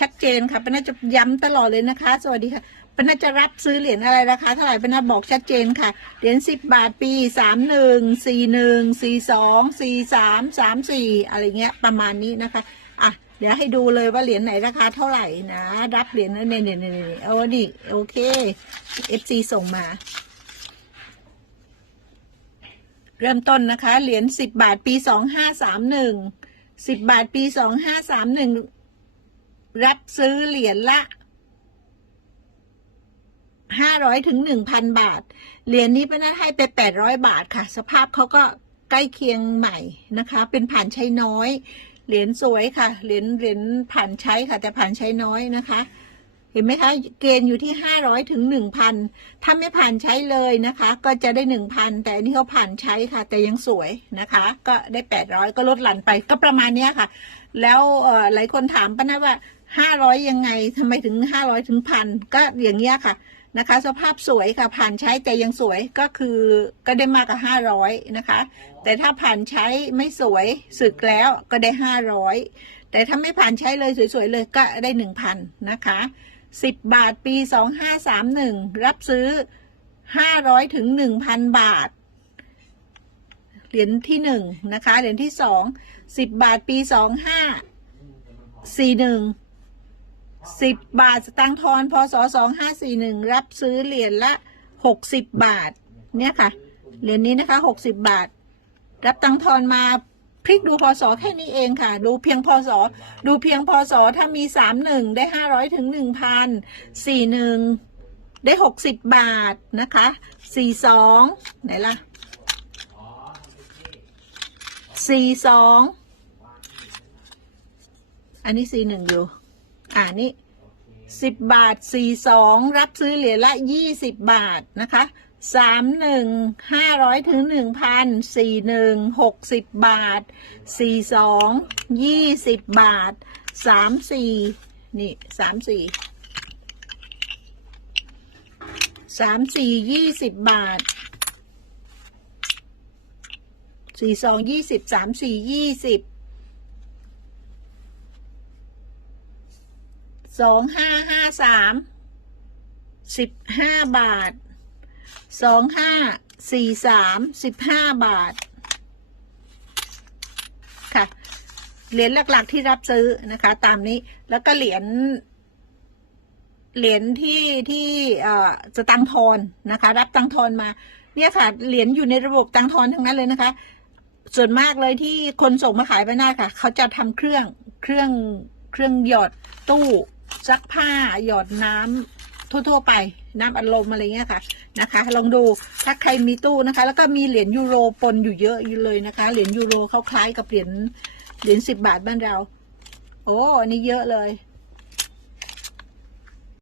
ชัดเจนค่ะปานาจะย้ำตลอดเลยนะคะ สวัสดีค่ะปานาจะรับซื้อเหรียญอะไรราคาเท่าไหร่ปานาบอกชัดเจนค่ะ เหรียญสิบบาทปีสามหนึ่งสี่หนึ่งสี่สองสี่สามสามสี่อะไรเงี้ยประมาณนี้นะคะอะเดี๋ยวให้ดูเลยว่าเหรียญไหนราคาเท่าไหร่นะ รับเหรียญนี่ยเนี่ยเนี่ยเนี่ยเอาดิโอเค FC ส่งมา เริ่มต้นนะคะ เหรียญสิบบาทปีสองห้าสามหนึ่งสิบบาทปีสองห้าสามหนึ่ง รับซื้อเหรียญละห้าร้อยถึงหนึ่งพันบาท เหรียญนี้เป็นให้ไปแปดร้อยบาทค่ะ สภาพเขาก็ใกล้เคียงใหม่นะคะ เป็นผ่านใช้น้อย เหรียญสวยค่ะ เหรียญเหรียญผ่านใช้ค่ะ แต่ผ่านใช้น้อยนะคะ เห็นไหมคะ เกณฑ์อยู่ที่ห้าร้อยถึงหนึ่งพันถ้าไม่ผ่านใช้เลยนะคะ ก็จะได้หนึ่งพันแต่อันนี้เขาผ่านใช้ค่ะ แต่ยังสวยนะคะ ก็ได้แปดร้อยก็ลดหลั่นไปก็ประมาณเนี้ยค่ะ แล้วหลายคนถามป้านว่า ห้าร้อยยังไงทำไมถึงห้าร้อยถึงพันก็อย่างเงี้ยค่ะนะคะ สภาพสวยค่ะ ผ่านใช้แต่ยังสวยก็คือก็ได้มากกว่าห้าร้อยนะคะ แต่ถ้าผ่านใช้ไม่สวยสึกแล้วก็ได้ห้าร้อยแต่ถ้าไม่ผ่านใช้เลยสวยๆเลยก็ได้หนึ่งพันนะคะสิบบาทปีสองห้าสามหนึ่งรับซื้อห้าร้อยถึงหนึ่งพันบาทเหรียญที่หนึ่งนะคะเหรียญที่สองสิบบาทปีสองห้าสี่หนึ่ง สิบบาท สตางค์ทอนพศสองห้าสี่หนึ่งรับซื้อเหรียญละหกสิบบาท เนี่ยค่ะ เหรียญนี้นะคะหกสิบบาท รับตังค์ทอนมาพลิกดูพศแค่นี้เองค่ะ ดูเพียงพศ ดูเพียงพศ ถ้ามีสามหนึ่งได้ห้าร้อยถึงหนึ่งพันสี่หนึ่งได้หกสิบบาทนะคะสี่สองไหนล่ะสี่สองอันนี้สี่หนึ่งอยู่ อ่านี่สิบบาทสี่สองรับซื้อเหรียญละยี่สิบบาทนะคะสามหนึ่งห้าร้อยถึงหนึ่งพันสี่หนึ่งหกสิบบาทสี่สองยี่สิบบาทสามสี่นี่สามสี่สามสี่ยี่สิบบาทสี่สองยี่สิบสามสี่ยี่สิบ สองห้าห้าสามสิบห้าบาทสองห้าสี่สามสิบห้าบาท ค่ะ เหรียญหลัก ๆ ที่รับซื้อนะคะ ตามนี้แล้วก็เหรียญเหรียญที่ที่เอ่อจะตังทอนนะคะ รับตังทอนมา เนี่ยค่ะเหรียญอยู่ในระบบตังทอนทั้งนั้นเลยนะคะ ส่วนมากเลยที่คนส่งมาขายไปหน้าค่ะ เขาจะทำเครื่องเครื่องเครื่องหยอดตู้ ซักผ้าหยอดน้ำทั่ว ๆ ไปน้ำอัดลมอะไรเงี้ยค่ะนะคะ ลองดูถ้าใครมีตู้นะคะ แล้วก็มีเหรียญยูโรปนอยู่เยอะอยู่เลยนะคะ เหรียญยูโรเขาคล้ายกับเหรียญเหรียญสิบบาทบ้านเรา โอ้อันนี้เยอะเลย